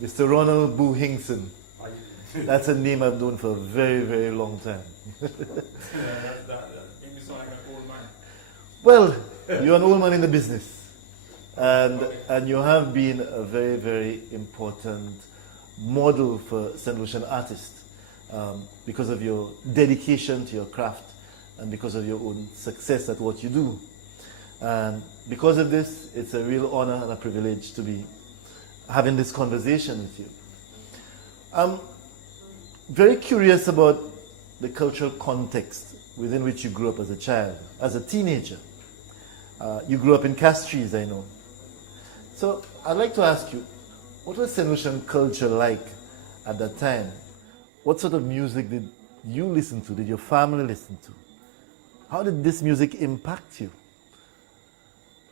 Mr. Ronald Boo Hinkson. That's a name I've known for a very, very long time. That made me sound like an old man. Well, you're an old man in the business. And you have been a very, very important model for St. Lucian artists because of your dedication to your craft and because of your own success at what you do. And because of this, it's a real honor and a privilege to be having this conversation with you. I'm very curious about the cultural context within which you grew up as a child, as a teenager. You grew up in Castries, I know. So I'd like to ask you, what was St. Lucian culture like at that time? What sort of music did you listen to? Did your family listen to? How did this music impact you?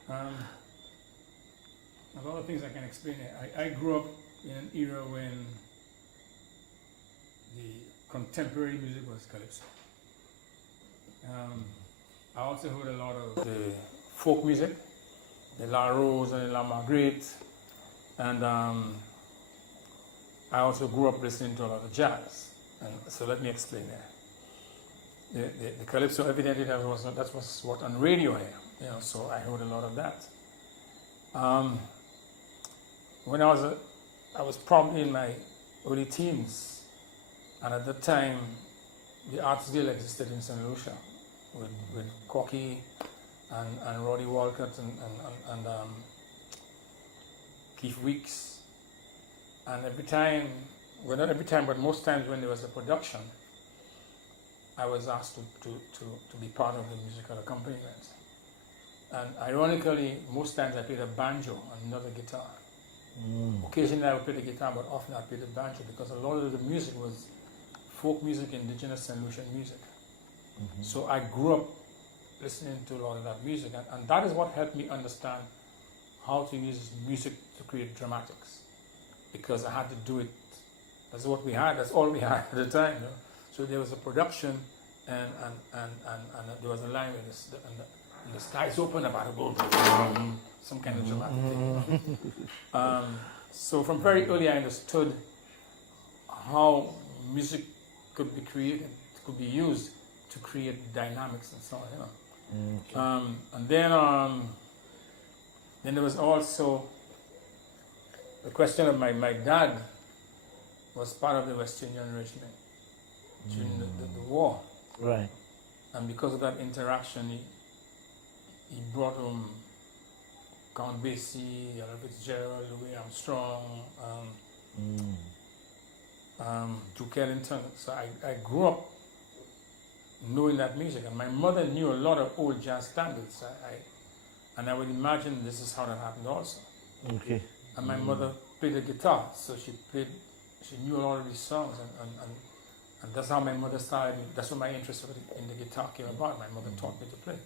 A lot of things I can explain. I grew up in an era when the contemporary music was calypso. I also heard a lot of the folk music, the La Rose and the La Marguerite, and I also grew up listening to a lot of jazz. And so let me explain that. The calypso evidently that was what on radio here, so I heard a lot of that. When I was probably in my early teens, and at that time, the art still existed in St. Lucia with Corky and Roddy Walcott and Keith Weeks. And every time, well, not every time, but most times when there was a production, I was asked to be part of the musical accompaniment. And ironically, most times I played a banjo and not a guitar. Occasionally I would play the guitar, but often I played the banjo because a lot of the music was folk music, indigenous St. Lucian music. So I grew up listening to a lot of that music, and that is what helped me understand how to use music to create dramatics, because I had to do it. That's what we had. That's all we had at the time. So there was a production, and there was a line with this, and the sky's open about to go, some kind of dramatic thing. So from very early, I understood how music could be created, could be used to create dynamics and so on. And then there was also the question of my dad was part of the West Indian Regiment during the war. Right. And because of that interaction, he brought home Count Basie, Ella Fitzgerald, Louis Armstrong, Duke Ellington. So I grew up knowing that music, and my mother knew a lot of old jazz standards. And I would imagine this is how that happened also. Okay. And my mother played the guitar, so she knew a lot of these songs, and that's how my mother started. That's when my interest in the guitar came about. My mother taught me to play.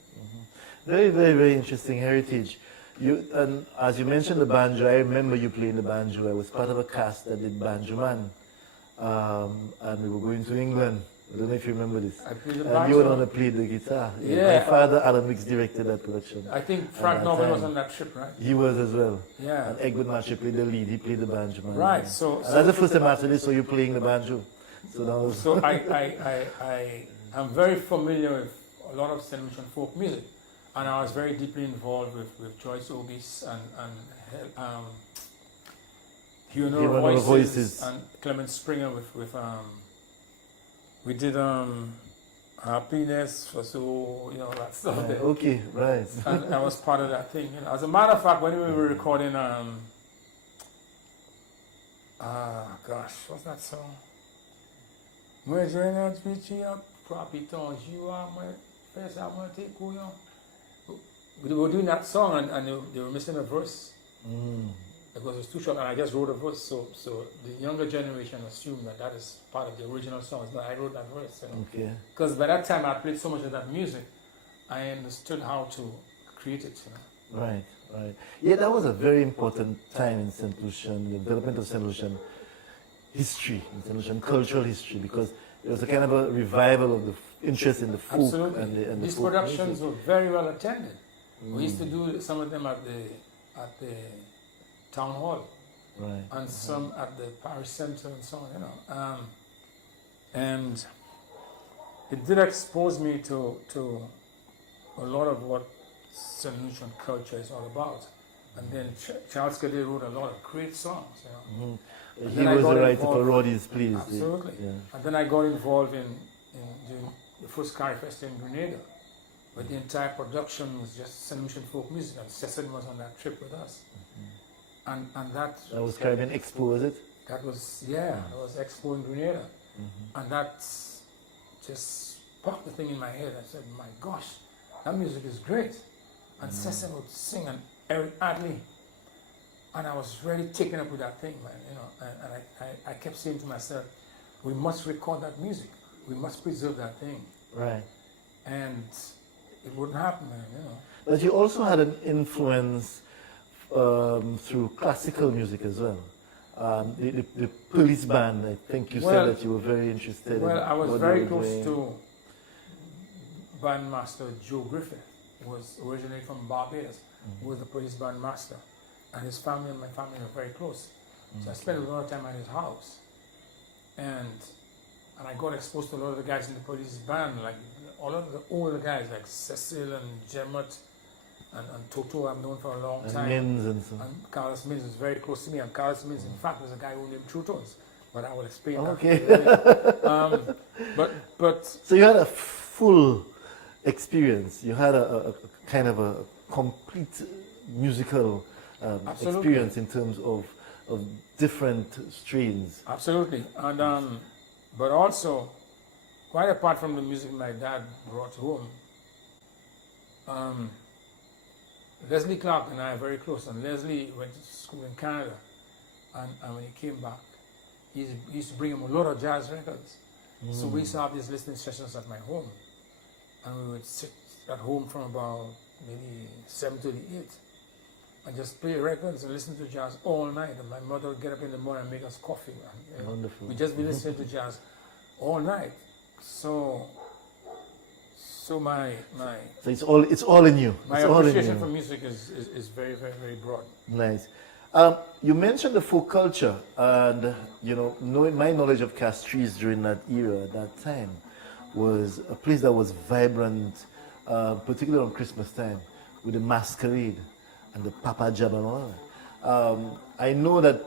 Very, very, very interesting heritage. And as you mentioned the banjo, I remember you playing the banjo. I was part of a cast that did Banjo Man, and we were going to England. I don't know if you remember this. I played the and banjo. you were the one that played the guitar. Yeah. My father, Alan Wicks, directed that production. I think Frank Norman was on that trip, right? He was as well. Yeah. And Egbert Marshall played the lead. He played the banjo. Man. Right. So that's the first time I actually saw you playing the banjo. So that was. So I'm very familiar with a lot of St. Lucian folk music, and I was very deeply involved with Joyce Obis and Huron Voices and Clement Springer with we did Happiness for so that stuff Right, there. okay, right. And I was part of that thing. As a matter of fact, when we were recording what's that song? Where's your energy reaching up? Property tones, you are my first, I'm gonna take you. We were doing that song and they were missing a verse. Because it was too short, and I just wrote a verse. So the younger generation assumed that is part of the original song. But I wrote that verse. Okay. Because by that time I played so much of that music, I understood how to create it. Right, right. Yeah, that was a very important time in St. Lucian, the development of St. Lucian history, in St. Lucian cultural history, because there was a kind of a revival of the interest in the folk. Absolutely. And These folk productions music. were very well attended. We used to do some of them at the town hall. Right. and some at the Parish Center and so on, you know. And it did expose me to a lot of what St. Lucian culture is all about. And then Charles Cadet wrote a lot of great songs, you know. Mm-hmm. And He then I was got the writer involved- for Roddy's Please. Absolutely. Yeah. And then I got involved in doing the first Carry Fest in Grenada, but the entire production was just St. Lucian folk music, and Cecil was on that trip with us. And that was Caribbean Expo, was it? that was that was Expo in Grenada, and that just popped the thing in my head. I said, "My gosh, that music is great." And Cecil would sing, and Eric Adley, and I was really taken up with that thing, man. You know, and I kept saying to myself, "We must record that music. We must preserve that thing." Right. And it wouldn't happen, man. You know. But you also had an influence through classical music as well. The police band, I think you said that you were very interested in. Well, I was what very they were close doing. to bandmaster Joe Griffith, who was originally from Barbados, who was the police bandmaster. And his family and my family were very close. So I spent a lot of time at his house. And I got exposed to a lot of the guys in the police band, like all of the older guys, like Cecil and Jemmett and Toto, I've known for a long time. And Mins and so. And Carlos Mins was very close to me. And Carlos Mins, in fact, was a guy who named Trutos. But I will explain Okay. that. But So you had a full experience. You had a kind of a complete musical Absolutely. experience in terms of different strains. absolutely. And but also, quite apart from the music my dad brought home, Leslie Clark and I are very close. And Leslie went to school in Canada, and when he came back, he used to bring him a lot of jazz records. So we used to have these listening sessions at my home, and we would sit at home from about maybe 7 to 8 and just play records and listen to jazz all night. And my mother would get up in the morning and make us coffee. And, you know, Wonderful. we'd just be listening to jazz all night. So my So it's all in you. my It's all in appreciation you. for music is very, very, very broad. Nice. You mentioned the folk culture, and you know, knowing my knowledge of Castries during that era, that time, was a place that was vibrant, particularly on Christmas time, with the masquerade and the Papa Jab and all that. I know that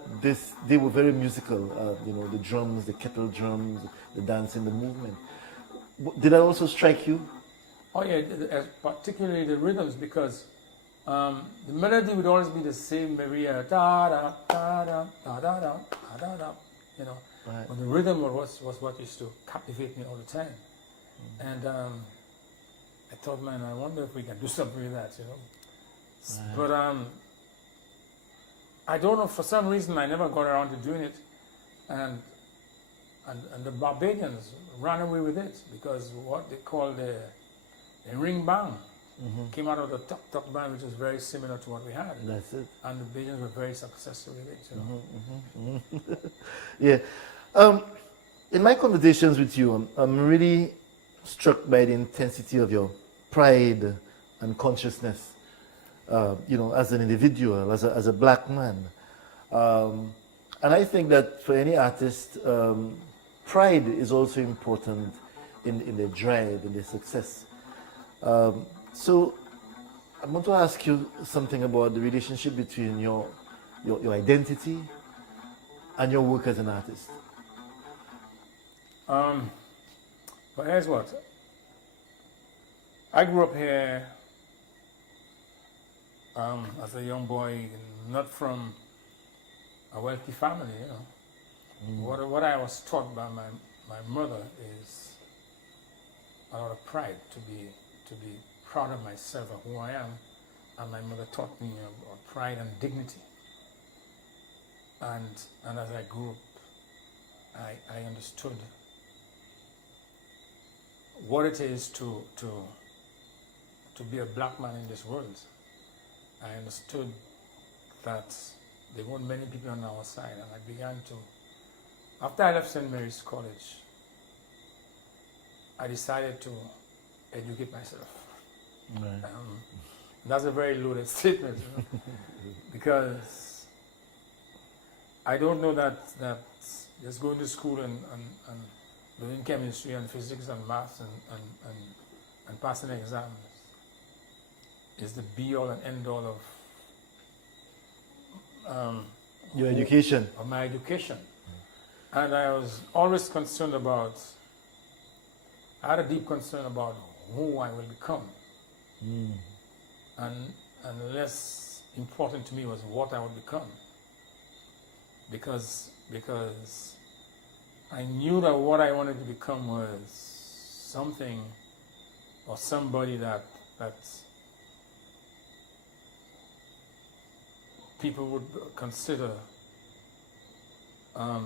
they were very musical. You know, the drums, the kettle drums, the dancing, the movement. Did that also strike you? Oh yeah, particularly the rhythms, because the melody would always be the same, Maria, da da da da da da da da da, you know. Right. But the rhythm was what used to captivate me all the time. And I thought, man, I wonder if we can do something with that, you know. Right. But I don't know, for some reason I never got around to doing it, and the Barbadians ran away with it, because what they call the ring band came out of the tuk-tuk band, which was very similar to what we had. That's it. And the Bajans were very successful with it, you know. Yeah. In my conversations with you, I'm really struck by the intensity of your pride and consciousness. You know, as an individual, as a black man, and I think that for any artist, pride is also important in their drive, in their success. So I want to ask you something about the relationship between your identity and your work as an artist. But here's what. I grew up here as a young boy, not from a wealthy family, you know. What I was taught by my mother is a lot of pride, to be proud of myself and who I am. And my mother taught me about pride and dignity. And as I grew up, I understood what it is to be a black man in this world. I understood that there weren't many people on our side, and I began to, after I left St. Mary's College, I decided to educate myself. Right. That's a very loaded statement, you know, because I don't know that just going to school and doing chemistry and physics and maths and passing exams is the be all and end all of Your education. of my education. And I was always concerned about, I had a deep concern about who I will become. And less important to me was what I would become. Because I knew that what I wanted to become was something or somebody that people would consider a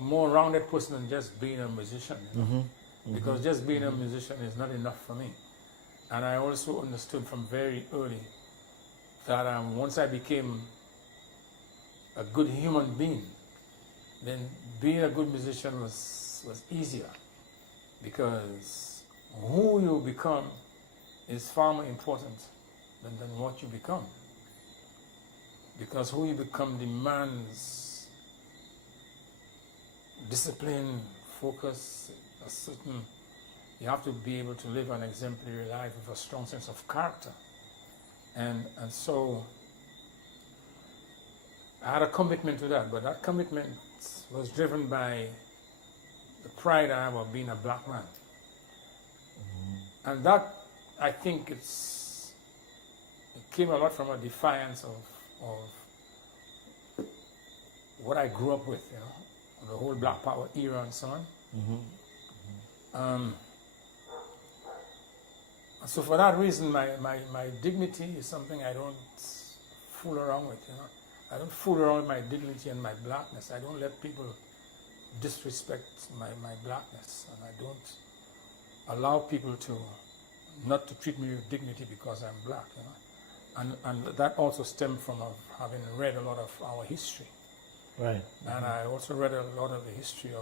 more rounded person than just being a musician. You know? Because just being a musician is not enough for me. And I also understood from very early that once I became a good human being, then being a good musician was easier, because who you become is far more important than what you become. Because who you become demands discipline, focus, a certain, you have to be able to live an exemplary life with a strong sense of character. And so I had a commitment to that, but that commitment was driven by the pride I have of being a black man. And that, I think it came a lot from a defiance of what I grew up with, you know, the whole Black Power era and so on. So for that reason, my dignity is something I don't fool around with, you know. I don't fool around with my dignity and my blackness. I don't let people disrespect my blackness, and I don't allow people to not to treat me with dignity because I'm black, you know. And that also stemmed from having read a lot of our history. Right. And I also read a lot of the history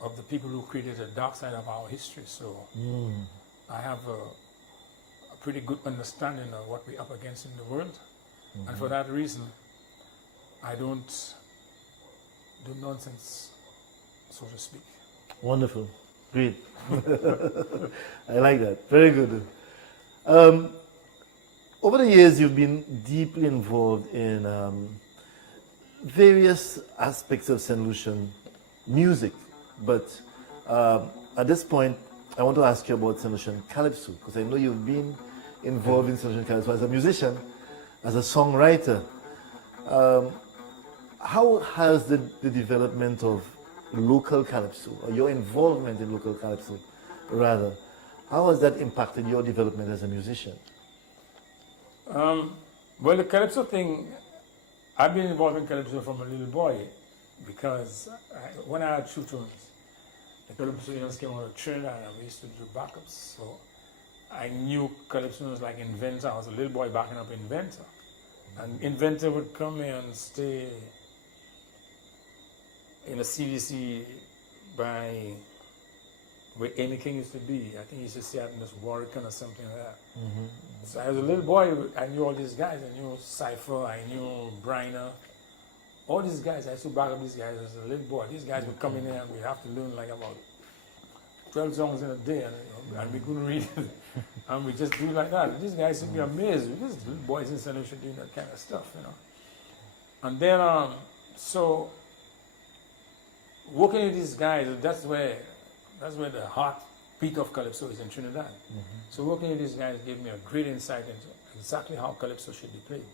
of the people who created the dark side of our history. So I have a pretty good understanding of what we're up against in the world. And for that reason, I don't do nonsense, so to speak. Wonderful. Great. I like that. Very good. Over the years, you've been deeply involved in various aspects of St. Lucian music. But at this point, I want to ask you about St. Lucian Calypso, because I know you've been involved in St. Lucian Calypso as a musician, as a songwriter. How has the development of local calypso, or your involvement in local calypso, rather, how has that impacted your development as a musician? Well, the calypso thing, I've been involved in calypso from a little boy, because when I had tunes, the calypsonians came out of Trinidad and we used to do backups. So I knew calypsonians like Inventor. I was a little boy backing up Inventor. And Inventor would come here and stay in a CDC by where Amy King used to be. I think he used to stay out in this Warwican or something like that. So as a little boy, I knew all these guys. I knew Cypher, I knew Briner. All these guys, I used to back up these guys as a little boy. These guys would come in there and we'd have to learn like about 12 songs in a day, and we couldn't read it. And we just do like that. These guys used to be amazed. These little boys in St. Lucia doing that kind of stuff, you know. And then, so working with these guys, that's where the heartbeat of calypso is in Trinidad. So working with these guys gave me a great insight into exactly how calypso should be played.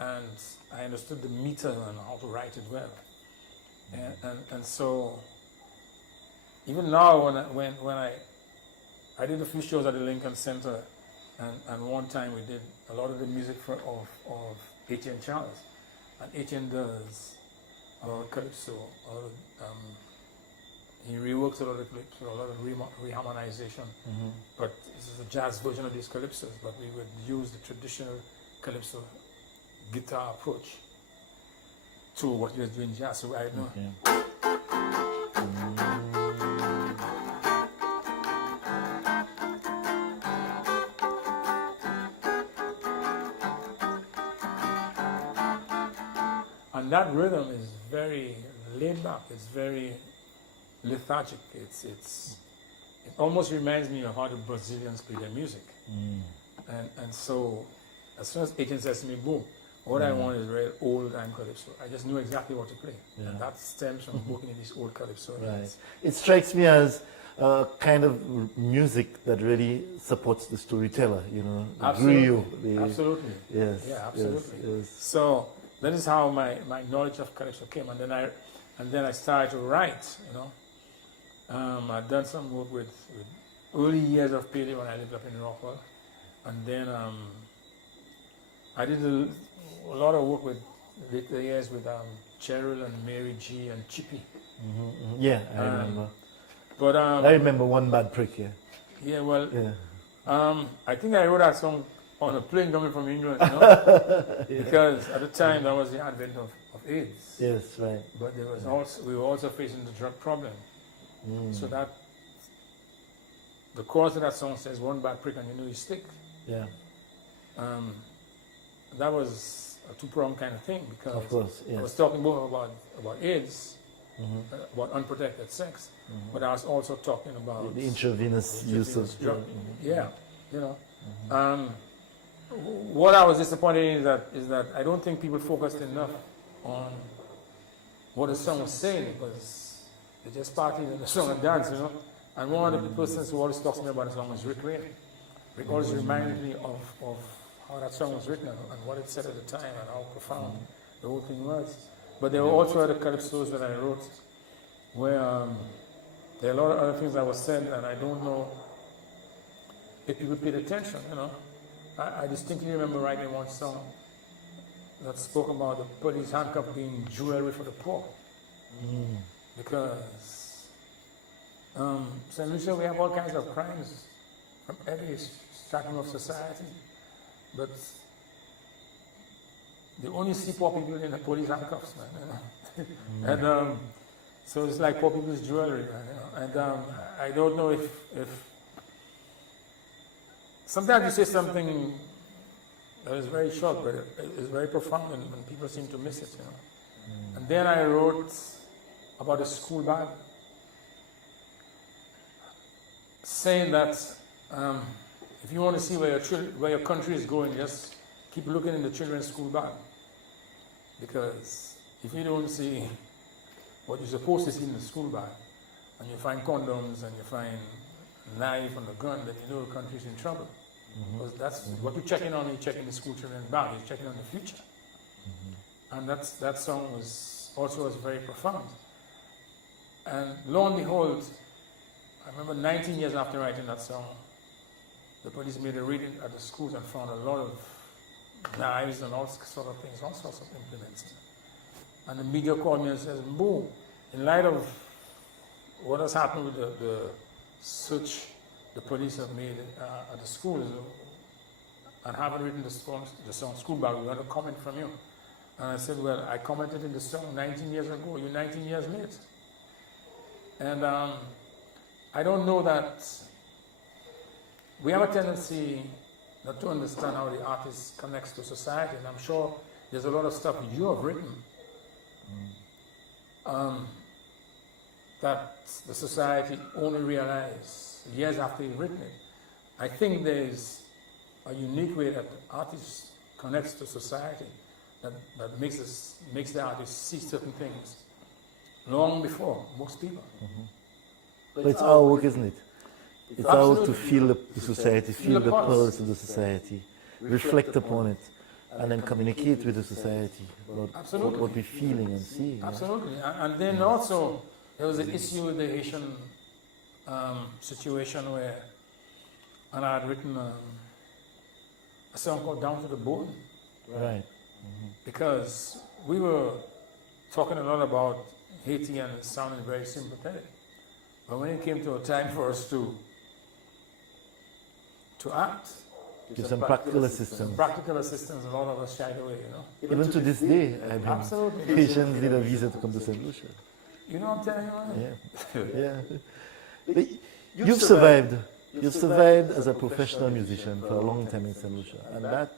And I understood the meter and how to write it well. And so even now when I did a few shows at the Lincoln Center, and one time we did a lot of the music of H.N. Charles, and H.N. does a lot of calypso, he reworks a lot of calypso, a lot of reharmonization, but this is a jazz version of these calypsos, but we would use the traditional calypso guitar approach to what he was doing jazz. So I know. that rhythm is very laid back. It's very lethargic. It almost reminds me of how the Brazilians play their music. And so, as soon as Agent says to me, boom, what I want is real old time calypso. I just knew exactly what to play. Yeah. And that stems from working in these old calypso. Right. It strikes me as a kind of music that really supports the storyteller, you know. The Absolutely. griot, Absolutely. Yes. Yeah, absolutely. Yes. So that is how my knowledge of calypso came, and then I started to write. You know, I'd done some work with early years of Pele when I lived up in Rockwell, and then I did a lot of work with later years with Cheryl and Mary G and Chippy. Yeah, I remember. But I remember One Bad Prick. Yeah. yeah, well, Yeah. I think I wrote that song on a plane coming from England, you know? Because at the time that was the advent of AIDS. Yes, right. But there was also, we were also facing the drug problem. So that the chorus of that song says, "One bad prick and you know you stick." Yeah. That was a two-pronged kind of thing, because Of course, I was yes. talking both about AIDS, about unprotected sex, but I was also talking about The intravenous use of drug. Yeah, you know. What I was disappointed in is that I don't think people focused enough on what the song was saying, because they just partied in the song and dance, you know. And one of the persons who always talks to me about the song was Rick Ray. Rick always reminded me of how that song was written and what it said at the time and how profound the whole thing was. But there were also other calypsos that I wrote where there are a lot of other things that were said, and I don't know if people paid attention, you know. I distinctly remember writing one song that spoke about the police handcuff being jewelry for the poor. Because St. Lucia, we have all kinds of crimes from every stratum of society, but they only see poor people in the police handcuffs, man, you know? And so it's like poor people's jewelry, man, you know? And I don't know if sometimes you say something that is very short, but it is very profound, and people seem to miss it, you know. And then I wrote about a school bag, saying that if you want to see where your country is going, just keep looking in the children's school bag. Because if you don't see what you're supposed to see in the school bag, and you find condoms and you find a knife and a gun, then you know the country's in trouble. Because that's what you're checking on. You're checking the school children's bag. You're checking on the future. And that song was very profound. And lo and behold, I remember 19 years after writing that song, the police made a raid at the schools and found a lot of knives and all sort of things, all sorts of implements. And the media called me and says, boom, in light of what has happened with the search the police have made at the schools, and haven't written the song School Bag, we want a comment from you. And I said, well, I commented in the song 19 years ago, you're 19 years late. And I don't know that we have a tendency not to understand how the artist connects to society, and I'm sure there's a lot of stuff you have written that the society only realizes years after you've written it. I think there's a unique way that the artist connects to society that makes the artist see certain things long before most people. But it's our work, isn't it? It's ours to Absolutely. feel the society, feel the pulse. pulse of the society, reflect upon it, and then communicate with the society about Absolutely. what we're feeling and seeing. yeah. Absolutely. And then also, there was an issue with the Haitian situation where, and I had written a song called Down to the Bone, Right. because we were talking a lot about Haiti and it sounded very sympathetic. But when it came to a time for us to act, Give some practical assistance. practical assistance, a lot of us shied away, you know. Even to this day, I mean, Absolutely. Haitians need a visa to come to St. Lucia. You know what I'm telling you, man? Yeah. But you've survived. You've survived as a professional musician for a long time in St. Lucia. And that,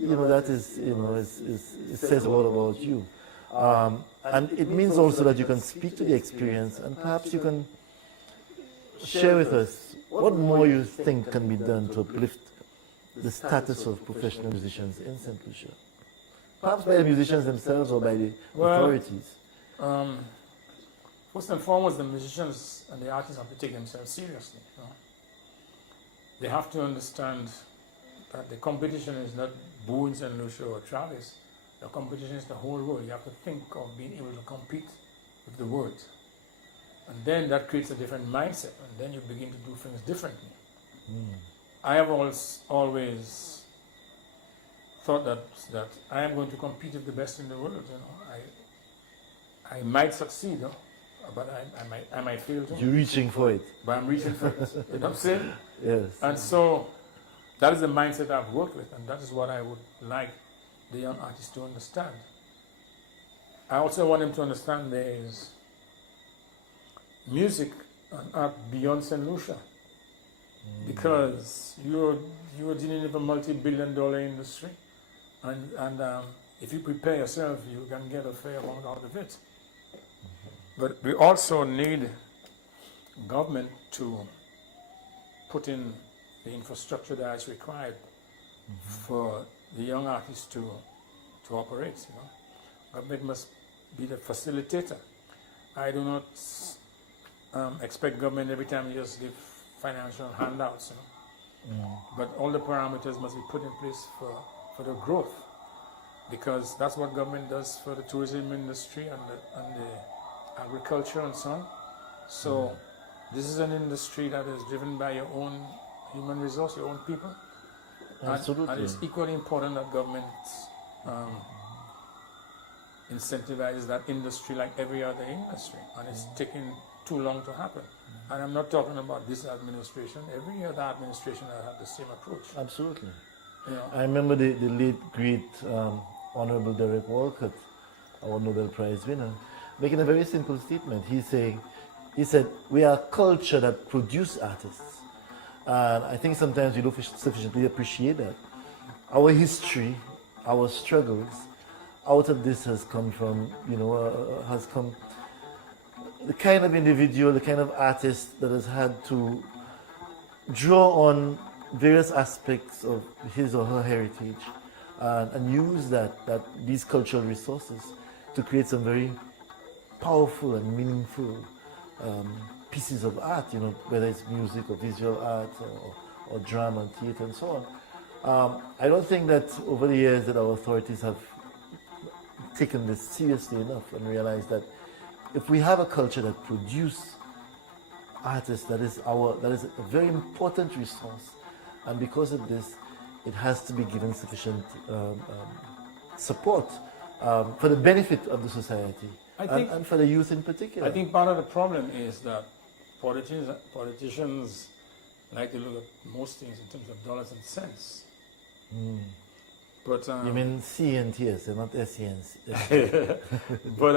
that is, it says a lot about you. And it means also that you can speak to the experience and perhaps you can share with us what more you think can be done to uplift the status of professional musicians in St. Lucia. Perhaps by the musicians themselves or by the authorities. First and foremost, the musicians and the artists have to take themselves seriously. They have to understand that the competition is not Boo in St. Lucia or Travis. The competition is the whole world. You have to think of being able to compete with the world. And then that creates a different mindset, and then you begin to do things differently. I have always thought that I am going to compete with the best in the world. I might succeed, but I might fail too. You're reaching for it. But I'm reaching for it. You know what I'm saying? Yes. And so that is the mindset I've worked with, and that is what I would like the young artists to understand. I also want them to understand there is music and art beyond St. Lucia, because you're dealing with a multi-billion-dollar industry, and if you prepare yourself, you can get a fair amount out of it. But we also need government to put in the infrastructure that is required for the young artists to operate. Government must be the facilitator. I do not expect government every time you just give financial handouts, but all the parameters must be put in place for the growth, because that's what government does for the tourism industry and the agriculture and so on. So this is an industry that is driven by your own human resource, your own people. Absolutely. And it's equally important that government incentivizes that industry like every other industry, and it's taking too long to happen. And I'm not talking about this administration. Every other administration will have the same approach. Absolutely. I remember the late, great Honorable Derek Walcott, our Nobel Prize winner, making a very simple statement. He said, we are a culture that produce artists. And I think sometimes we don't sufficiently appreciate that. Our history, our struggles, out of this has come from, the kind of individual, the kind of artist that has had to draw on various aspects of his or her heritage and use these cultural resources to create some very powerful and meaningful pieces of art, whether it's music or visual art or drama and theater and so on. I don't think that over the years that our authorities have taken this seriously enough and realized that if we have a culture that produces artists, that is a very important resource, and because of this, it has to be given sufficient support for the benefit of the society and for the youth in particular. I think part of the problem is that politicians like to look at most things in terms of dollars and cents. But you mean C and T-S, not S-E-N-C. But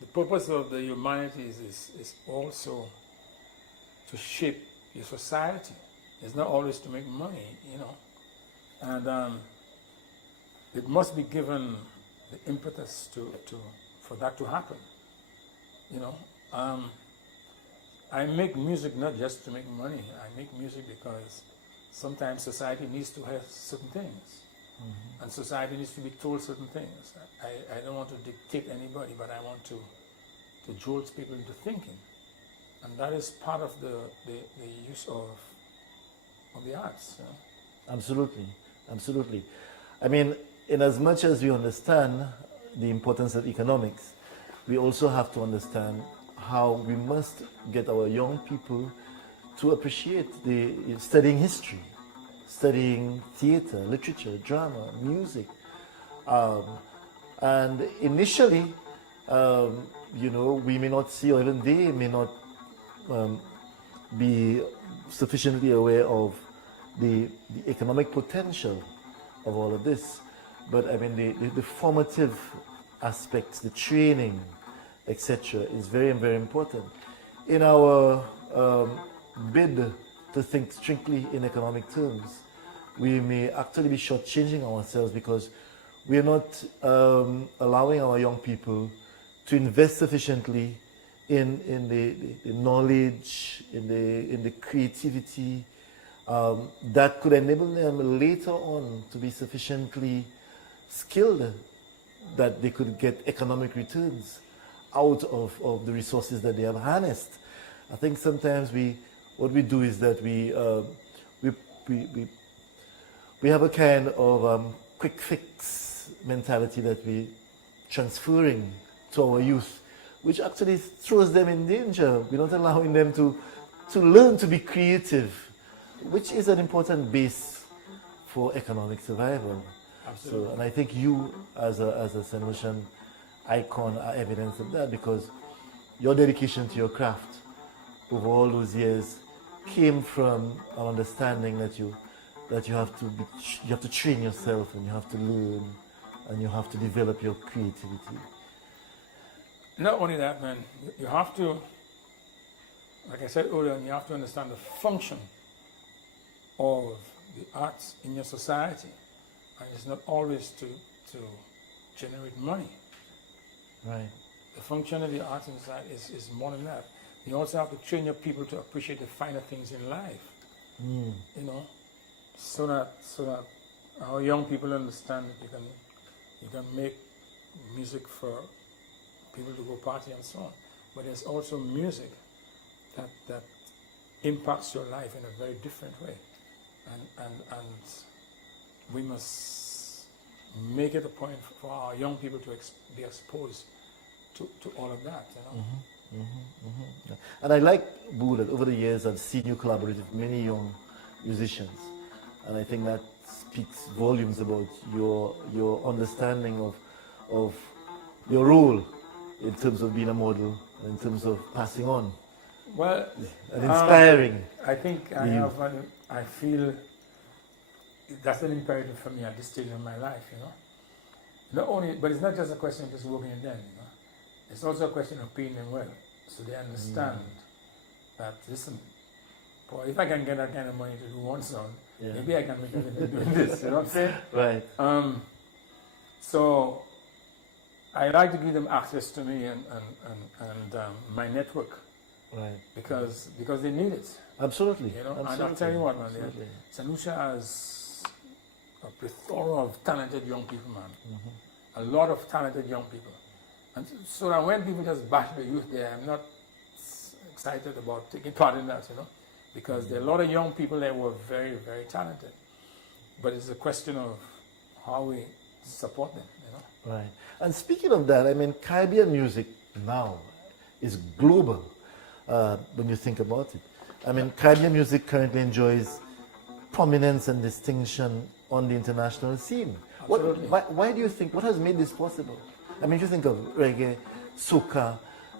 the purpose of the humanities is also to shape your society. It's not always to make money, and it must be given the impetus for that to happen. I make music not just to make money. I make music because sometimes society needs to have certain things, and society needs to be told certain things. I don't want to dictate anybody, but I want to jolt people into thinking, and that is part of the use of the arts. Absolutely. I mean, in as much as we understand the importance of economics, we also have to understand how we must get our young people to appreciate studying history, studying theater, literature, drama, music. And initially, we may not see, or even they may not be sufficiently aware of the economic potential of all of this. But I mean, the formative aspects, the training, etc., is very, very important. In our bid to think strictly in economic terms, we may actually be shortchanging ourselves because we are not allowing our young people to invest sufficiently in the knowledge, in the creativity that could enable them later on to be sufficiently skilled that they could get economic returns out of the resources that they have harnessed. I think sometimes what we do is that we have a kind of quick fix mentality that we transferring to our youth, which actually throws them in danger. We're not allowing them to learn to be creative, which is an important base for economic survival. Absolutely. So, and I think you, as a St. Lucian icon, are evidence of that, because your dedication to your craft over all those years came from an understanding that you have to train yourself, and you have to learn, and you have to develop your creativity. Not only that, man, you have to, like I said earlier, you have to understand the function of the arts in your society. And it's not always to generate money. Right. The function of the arts in society is more than that. You also have to train your people to appreciate the finer things in life. Mm. You know, so that our young people understand that you can make music for people to go party and so on. But there's also music that impacts your life in a very different way. And we must make it a point for our young people to be exposed to all of that, you know. Mm-hmm, mm-hmm, mm-hmm. Yeah. And I like, Boo, that over the years I've seen you collaborate with many young musicians, and I think that speaks volumes about your understanding of your role in terms of being a model, in terms of passing on. Well, and inspiring. I think I feel that's an imperative for me at this stage of my life, you know. Not only, but it's not just a question of just working in them, you know. It's also a question of paying them well, so they understand that, listen, boy, if I can get that kind of money to do one song, maybe I can make a living doing this, you know what I'm saying? Right. So I like to give them access to me and my network. Right. Because they need it. Absolutely. You know, Absolutely. and I'll tell you what, man, St. Lucia has a plethora of talented young people, man. Mm-hmm. A lot of talented young people. And so that when people just bash the youth there, I'm not excited about taking part in that, you know, because there are a lot of young people there who are very, very talented. But it's a question of how we support them, you know. Right. And speaking of that, I mean, Caribbean music now is global when you think about it. I mean, Caribbean music currently enjoys prominence and distinction on the international scene. Why do you think, what has made this possible? I mean, if you think of reggae, soca,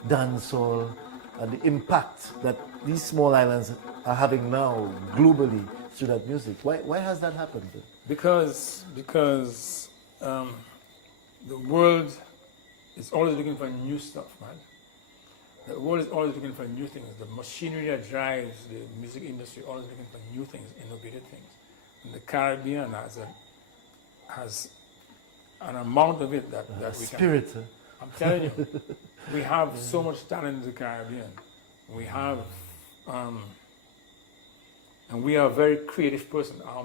dancehall, and the impact that these small islands are having now globally through that music, why has that happened? Because the world is always looking for new stuff, man. The world is always looking for new things. The machinery that drives the music industry always looking for new things, innovative things. And the Caribbean has an amount of it that we spirit. can. I'm telling you, we have so much talent in the Caribbean. We have, and we are a very creative person. Our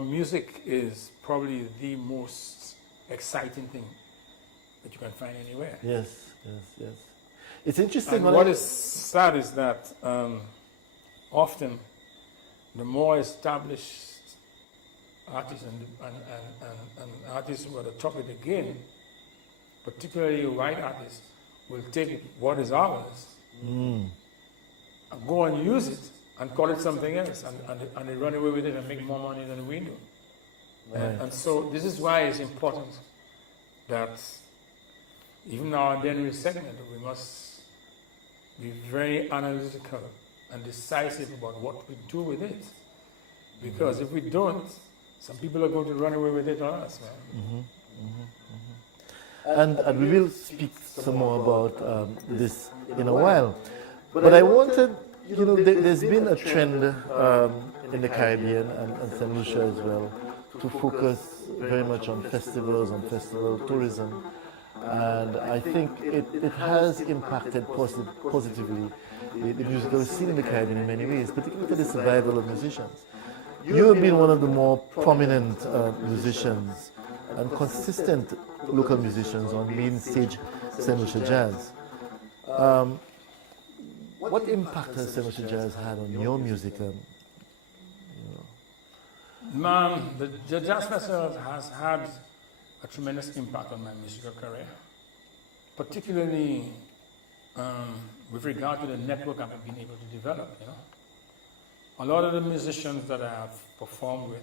music is probably the most exciting thing that you can find anywhere. Yes. It's interesting. And what is sad is that often the more established artists and artists who are at the top of the game, particularly white artists, will take what is ours and go and use it and call it something else, and they run away with it and make more money than we do. Right. And so this is why it's important that even now and then we're second, we must be very analytical and decisive about what we do with it. Because if we don't, some people are going to run away with it on us, man. And we will speak some more about this in a while. But I wanted there's been a trend in the Caribbean and St. Lucia as well to focus very much on festivals, on festival tourism. And I think it has impacted positively the musical scene in the Caribbean in many ways, particularly for the survival of musicians. You have been one of the more prominent musicians and consistent local musicians on main stage St. Lucia Jazz. What impact has St. Lucia Jazz had on your music? The Jazz Festival has had a tremendous impact on my musical career, particularly with regard to the network I've been able to develop. A lot of the musicians that I have performed with,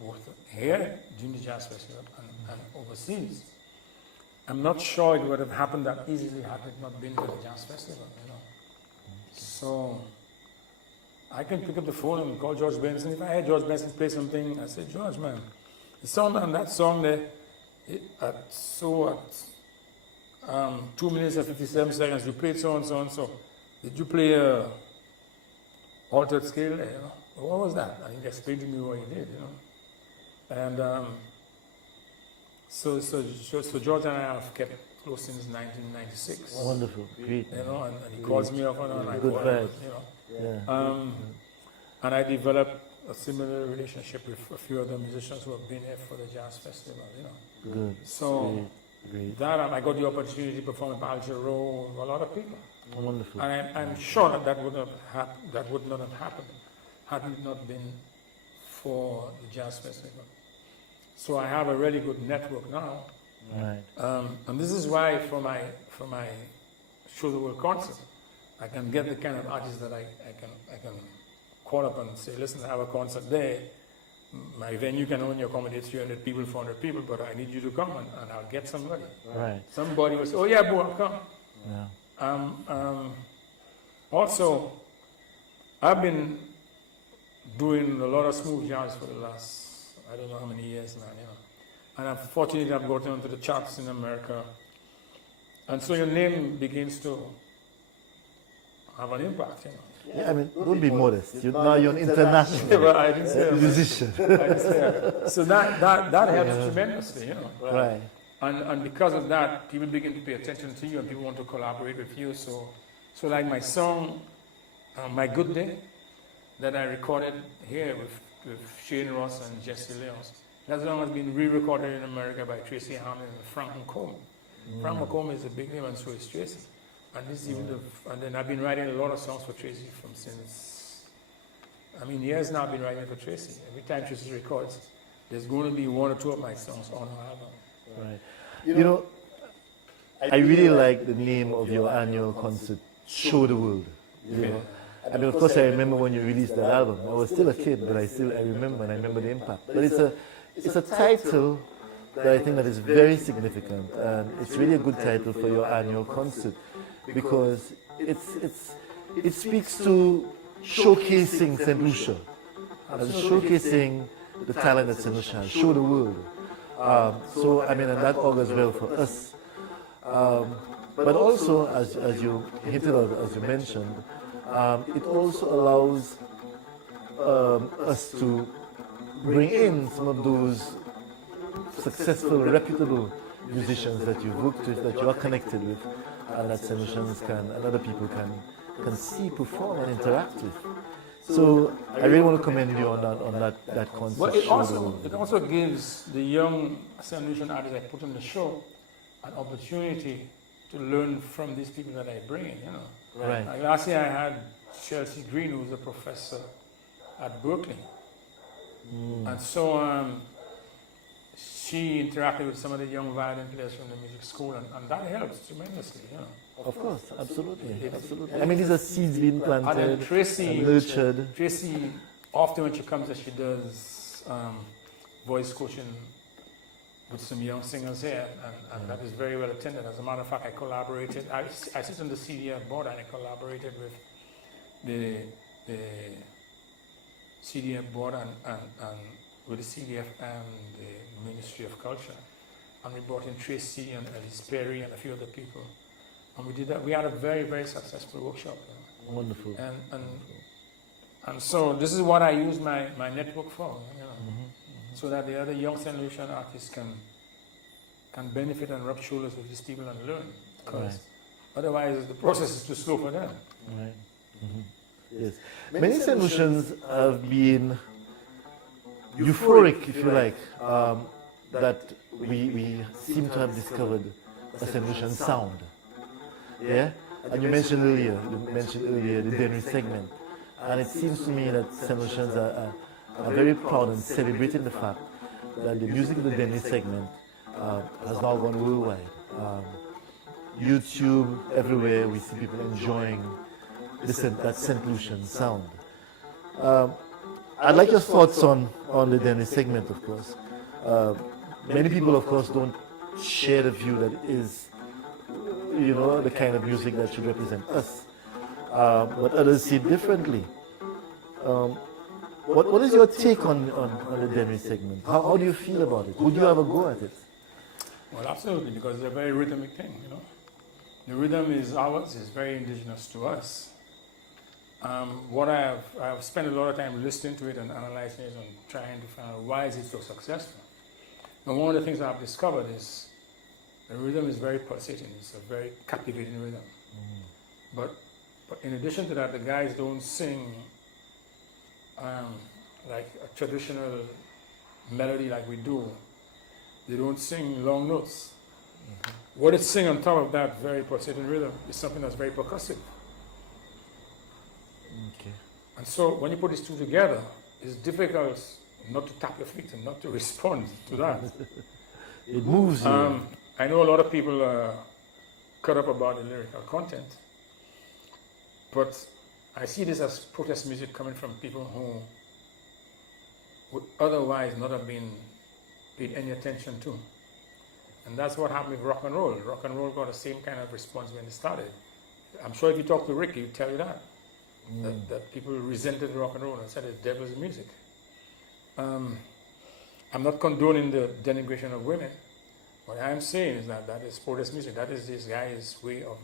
both here during the Jazz Festival and overseas, I'm not sure it would have happened that easily had it not been for the Jazz Festival. So I can pick up the phone and call George Benson. If I hear George Benson play something, I say, George, man, the song on that song there, at 2 minutes and 57 seconds, you played so and so and so. Did you play a altered scale there? What was that? And he explained to me what he did. And so George and I have kept close since 1996. Wonderful, great. And he calls me up and I good call him, and I developed a similar relationship with a few other musicians who have been here for the Jazz Festival. Good. So great. that I got the opportunity to perform at Algero with a lot of people. Wonderful. And I'm sure that would not have happened had it not been for the Jazz Festival. So I have a really good network now. Right. And this is why for my Show the World concert, I can get the kind of artists that I can call up and say, listen, I have a concert there. My venue can only accommodate 300 people, 400 people, but I need you to come and I'll get somebody. Right. Somebody will say, oh yeah, boo, I'll come. Yeah. Also, I've been doing a lot of smooth jazz for the last, I don't know how many years now, And I'm fortunate I've gotten onto the charts in America. And so your name begins to have an impact, Yeah, I mean, don't be modest. Now you're an international Well, I didn't say musician. I didn't say that. So that helps tremendously, Right. And because of that, people begin to pay attention to you and people want to collaborate with you. So like my song, My Good Day, that I recorded here with Shane Ross and Jesse Leos, that song has been re-recorded in America by Tracy Harmon and Frank McComb. Frank McComb is a big name and so is Tracy. And this even and then I've been writing a lot of songs for Tracy years now I've been writing for Tracy. Every time Tracy records, there's going to be one or two of my songs on her album. Right. I really like the name of your annual concert, Show the World. I mean, of course, I remember when you released that album. I was still a kid, but I remember the impact. But it's a title that I think that is very significant, and it's really a good title for your annual concert because it speaks to showcasing St. Lucia and showcasing the talent that St. Lucia has. Show the world. And that augurs well for us. But also, as you hinted at, as you mentioned, it also allows us to bring in some of those successful, reputable musicians that you've worked with, that you are connected with, and that St. Lucians and other people can see, perform, and interact with. So I really want to commend you on that concert. Well, it also gives the young St. Lucian artists I put on the show an opportunity to learn from these people that I bring in, Right. Like last year I had Chelsea Green, who's a professor at Berkeley. And so she interacted with some of the young violin players from the music school, and that helps tremendously, Of course, absolutely. I mean, these are seeds being planted and Tracy, nurtured. Tracy, often when she comes, she does voice coaching with some young singers here, and that is very well attended. As a matter of fact, I collaborated. I sit on the CDF board, and I collaborated with the CDF board and with the CDF and the Ministry of Culture, and we brought in Tracy and Alice Perry and a few other people, and we did that. We had a very, very successful workshop. Wonderful. And so this is what I use my network for, so that the other young St. Lucian artists can benefit and rub shoulders with these people and learn. Because Right. otherwise the process is too slow for them. Right. Yes. Many St. Lucians have been euphoric, if you like, that we seem to have discovered a St. Lucian sound. Yeah? And you mentioned earlier the Denry segment. And it seems to me that St. Lucians are very proud and celebrating the fact that the music of the Denry segment has now gone worldwide. YouTube, everywhere, we see people enjoying that St. Lucian sound. I'd like your thoughts on the Denny segment, of course. Many people, of course, don't share the view that it is, the kind of music that should represent us. But others see it differently. What is your take on the Denny segment? How do you feel about it? Would you ever go at it? Well, absolutely, because it's a very rhythmic thing, The rhythm is ours, it's very indigenous to us. What I've spent a lot of time listening to it and analyzing it and trying to find out why is it so successful. And one of the things I've discovered is the rhythm is very pulsating. It's a very captivating rhythm. But in addition to that, the guys don't sing like a traditional melody like we do. They don't sing long notes. What they sing on top of that very pulsating rhythm is something that's very percussive. Okay. And so when you put these two together, it's difficult not to tap your feet and not to respond to that. It moves you. I know a lot of people are caught up about the lyrical content, but I see this as protest music coming from people who would otherwise not have been paid any attention to. And that's what happened with rock and roll. Rock and roll got the same kind of response when it started. I'm sure if you talk to Rick, he'll tell you that. That people resented rock and roll and said it's devil's music. I'm not condoning the denigration of women. What I'm saying is that is protest music. That is this guy's way of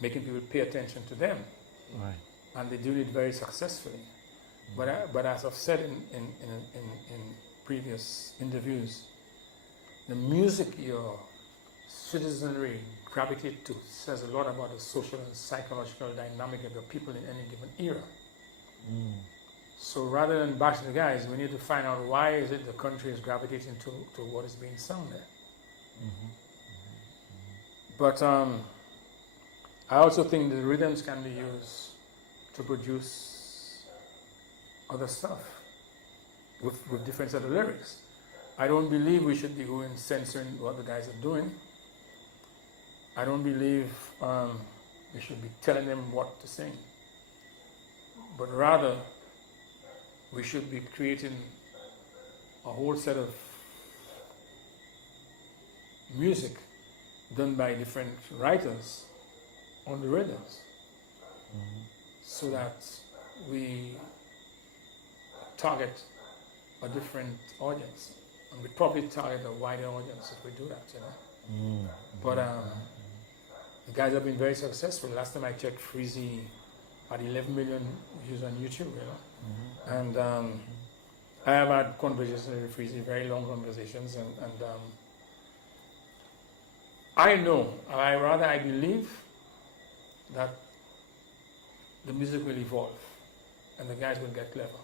making people pay attention to them. Right. And they do it very successfully. But as I've said in previous interviews, the music your citizenry gravitate to says a lot about the social and psychological dynamic of the people in any given era. So rather than bash the guys, we need to find out why is it the country is gravitating to what is being sung there. But I also think the rhythms can be used to produce other stuff with different set of lyrics. I don't believe we should be going censoring what the guys are doing. I don't believe we should be telling them what to sing. But rather, we should be creating a whole set of music done by different writers on the rhythms, so that we target a different audience. And we probably target a wider audience if we do that, But the guys have been very successful. Last time I checked, Freezy had 11 million views on YouTube, And I have had conversations with Freezy, very long conversations, and I believe that the music will evolve and the guys will get clever.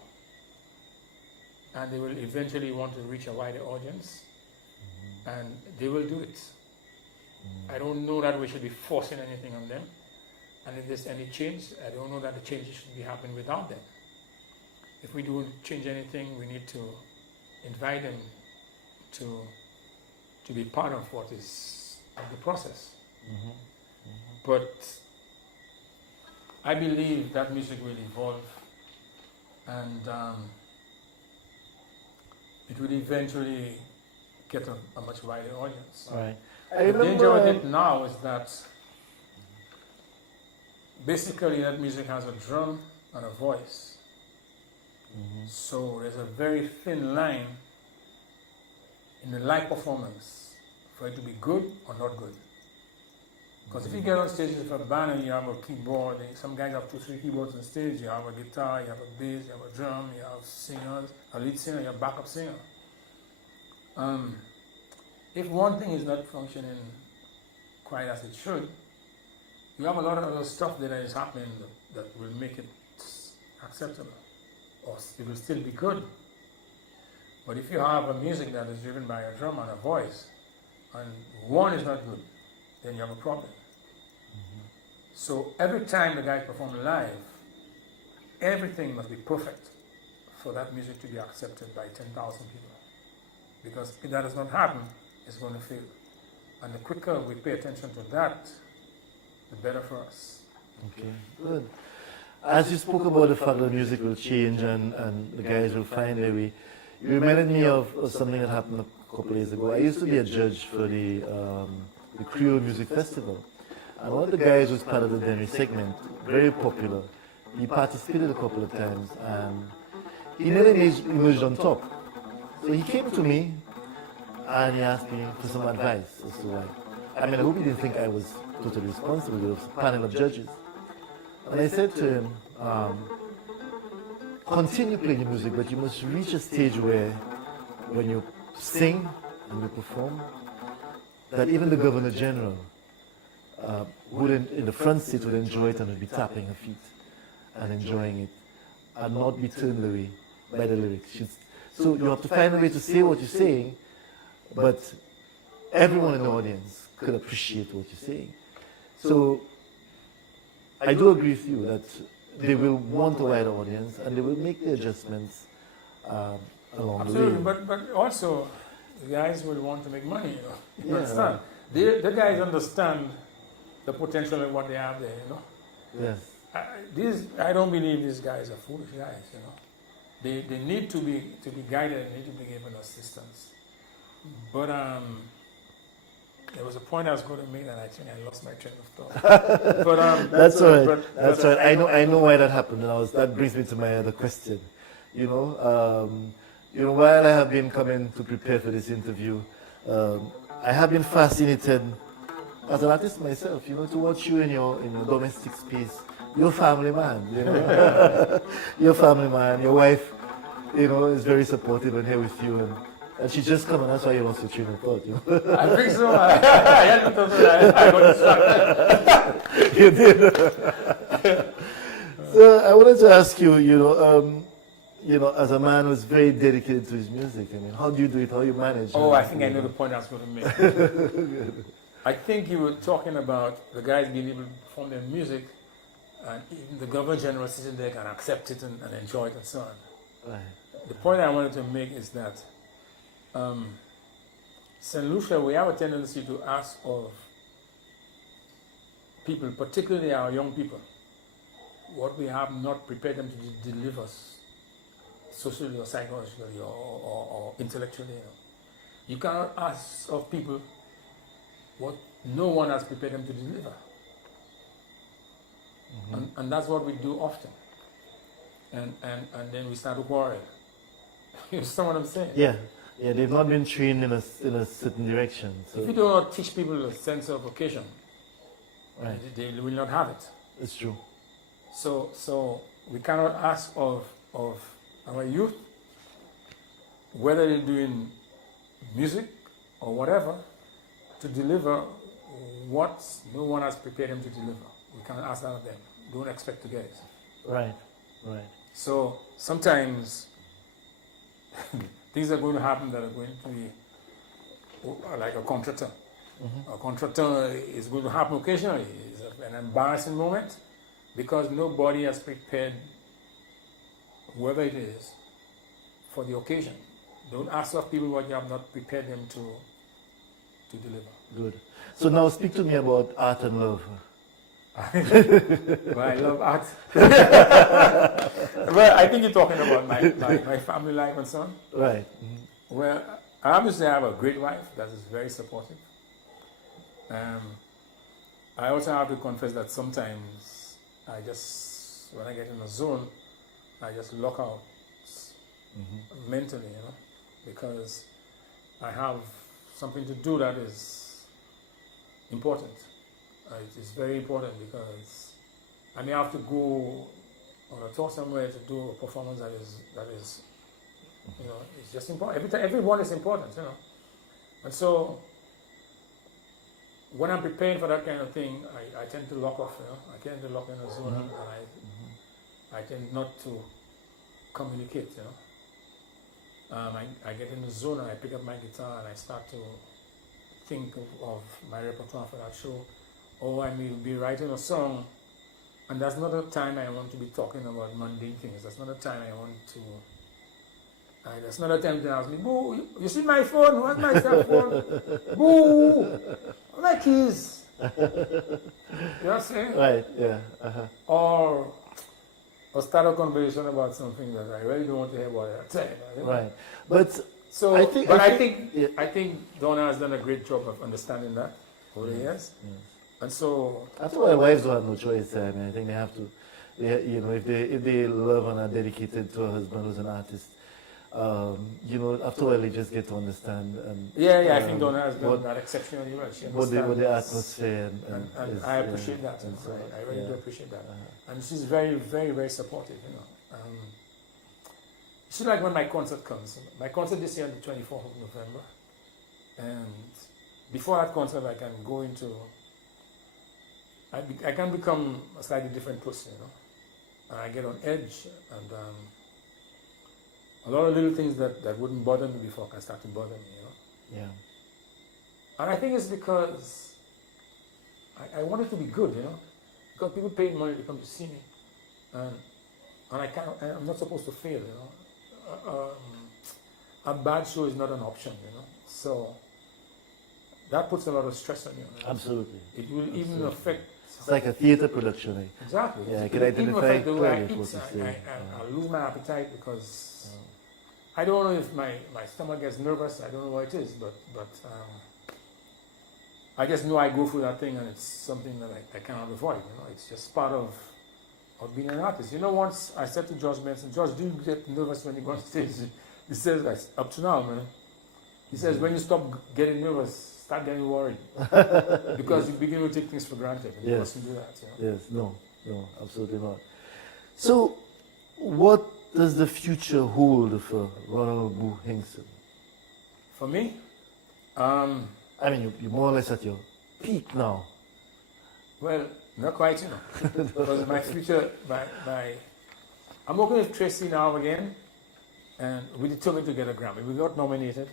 And they will eventually want to reach a wider audience, and they will do it. I don't know that we should be forcing anything on them, and if there's any change, I don't know that the changes should be happening without them. If we don't change anything, we need to invite them to be part of what is of the process. But I believe that music will evolve, and it will eventually get a much wider audience. Right. The danger with it now is that basically that music has a drum and a voice. So there's a very thin line in the live performance for it to be good or not good. Because if you get on stage with a band and you have a keyboard, some guys have 2-3 keyboards on stage, you have a guitar, you have a bass, you have a drum, you have singers, a lead singer, you have a backup singer. If one thing is not functioning quite as it should, you have a lot of other stuff that is happening that will make it acceptable, or it will still be good. But if you have a music that is driven by a drum and a voice, and one is not good, then you have a problem. So every time the guys perform live, everything must be perfect for that music to be accepted by 10,000 people. Because if that does not happen, it's going to fail. And the quicker we pay attention to that, the better for us. Okay, good. As you spoke about the fact that music will change and the guys will find their way, you reminded me of something that happened a couple of days ago. I used to be a judge for the Creole Music Festival. And one of the guys was part of the Denry segment, very popular. He participated a couple of times and he never emerged on top. So he came to me and he asked me for some advice as to why. I mean, I hope he didn't think I was totally responsible. There was a panel of judges. And I said to him, continue playing your music, but you must reach a stage where when you sing and you perform, that even the Governor General in the front seat would enjoy it and would be tapping her feet and enjoying it and not be turned away by the lyrics. So you have to find a way to say what you're saying, but everyone in the audience could appreciate what you're saying. So I do agree with you that they will want a wider audience and they will make the adjustments along Absolutely, the way. but also the guys will want to make money, you know. You Yeah, understand? The guys understand the potential of what they have there, you know. Yes. I don't believe these guys are foolish guys, you know. They need to be guided, they need to be given assistance. But there was a point I was going to make and I think I lost my train of thought. But That's all right. That's all right. I know why that happened, and that brings me to my other question. You know, while I have been coming to prepare for this interview, I have been fascinated as an artist myself. You know, to watch you in your domestic space. You're a family man. You know, you're a family man. Your wife, you know, is very supportive and here with you and she just come and that's why you lost your train of thought, you know. I think so. I got distracted. You did. So I wanted to ask you, you know, as a man who's very dedicated to his music, I mean, how do you do it? How you manage? Oh, I think I know the point I was going to make. I think you were talking about the guys being able to perform their music, and even the Governor General sitting there can accept it and enjoy it and so on. Right. The point I wanted to make is that St. Lucia, we have a tendency to ask of people, particularly our young people, what we have not prepared them to deliver socially or psychologically or intellectually. You know. You cannot ask of people what no one has prepared them to deliver. Mm-hmm. And that's what we do often. And then we start to quarrel. You understand what I'm saying? Yeah. Yeah, they've not been trained in a certain direction. So. If you do not teach people a sense of occasion, right, they will not have it. It's true. So we cannot ask of our youth, whether they're doing music or whatever, to deliver what no one has prepared them to deliver. We cannot ask that of them. Don't expect to get it. Right, right. So sometimes things are going to happen that are going to be like a contretemps. Mm-hmm. A contretemps is going to happen occasionally. It's an embarrassing moment because nobody has prepared whoever it is for the occasion. Don't ask of people what you have not prepared them to deliver. Good. So now speak to me about art and love. Well, I love art. Well, I think you're talking about my family life and so on. Right. Mm-hmm. Well, obviously I have a great wife that is very supportive. I also have to confess that sometimes when I get in a zone, I just lock out mentally, you know, because I have something to do that is important. It's very important because I may have to go on a tour somewhere to do a performance that is it's just important. Everyone is important, And so when I'm preparing for that kind of thing, I tend to lock off, I tend to lock in a zone and I tend not to communicate, I get in the zone and I pick up my guitar and I start to think of my repertoire for that show. Or I may be writing a song, and that's not a time I want to be talking about mundane things. That's not a time I want to. That's not a time to ask me, Boo, you see my phone? What's my cell phone? Boo, where my keys? You know what I'm saying? Right, yeah. Or start a conversation about something that I really don't want to hear about at that time. Right. But so, I think I think Donna has done a great job of understanding that over the years. And so that's why wives don't have no choice. I mean, I think they have to, if they love and are dedicated to a husband who's an artist, after a while they just get to understand. And, I think Donna has done that exceptionally well. She understands what the atmosphere and I appreciate that. And so I really do appreciate that. And she's very, very, very supportive. She's like when my concert comes. My concert this year on the 24th of November, and before that concert, I can go into. I can become a slightly different person, And I get on edge, and a lot of little things that wouldn't bother me before can start to bother me, Yeah. And I think it's because I want it to be good, because people paid money to come to see me, and I'm not supposed to fail, A bad show is not an option, So that puts a lot of stress on you. Absolutely. It will even affect. It's like a theater production, right? Exactly. Yeah, I can identify the way I clearly what eat. you're saying. I lose my appetite because I don't know if my stomach gets nervous. I don't know what it is, but I just know I go through that thing and it's something that I cannot avoid. It's just part of being an artist. Once I said to George Benson, George, do you get nervous when you go on stage? He says, up to now, man. He says, when you stop getting nervous, start getting worried because you begin to take things for granted. And you mustn't do that. Yes, no, absolutely not. So, what does the future hold for Ronald Boo Hinkson? For me, I mean, you're more or less at your peak now. Well, not quite, because my future, I'm working with Tracy now again, and we determined to get a Grammy. We got nominated,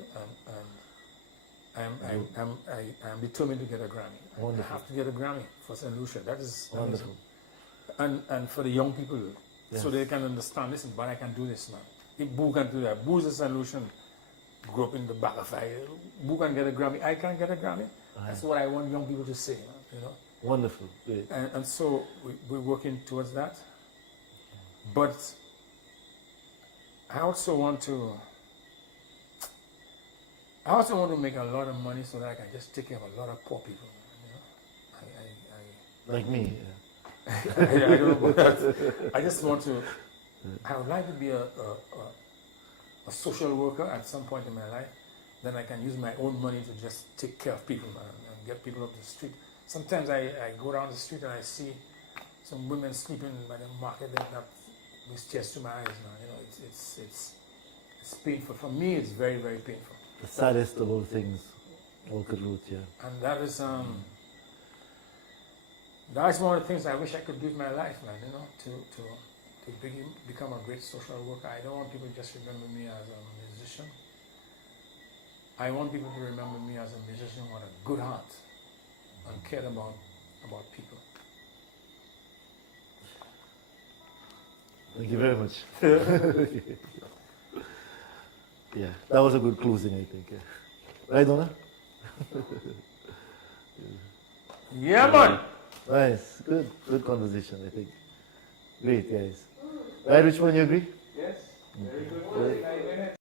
and I'm determined to get a Grammy. Wonderful. I have to get a Grammy for St. Lucia. That is wonderful. And for the young people, so they can understand, listen, but I can do this, man. If Boo can do that, Boo is a St. Lucian, grew up in the back of fire. Boo can get a Grammy, I can get a Grammy. That's what I want young people to say, Wonderful. Great. And so we're working towards that. But I also want to make a lot of money so that I can just take care of a lot of poor people. Like me. I don't know about that. I just want to. I would like to be a social worker at some point in my life. Then I can use my own money to just take care of people and get people off the street. Sometimes I go down the street and I see some women sleeping by the market. They have these tears to my eyes now. It's painful. For me, it's very, very painful. The saddest of all things, all could root, And that is that's one of the things I wish I could do with my life, man. To become a great social worker. I don't want people to just remember me as a musician. I want people to remember me as a musician with a good heart and cared about people. Thank you very much. Yeah, that was a good closing, I think. Right, Donna? Yeah, man. Nice. Good conversation, I think. Great, guys. Right, Richmond, you agree? Yes. Very good.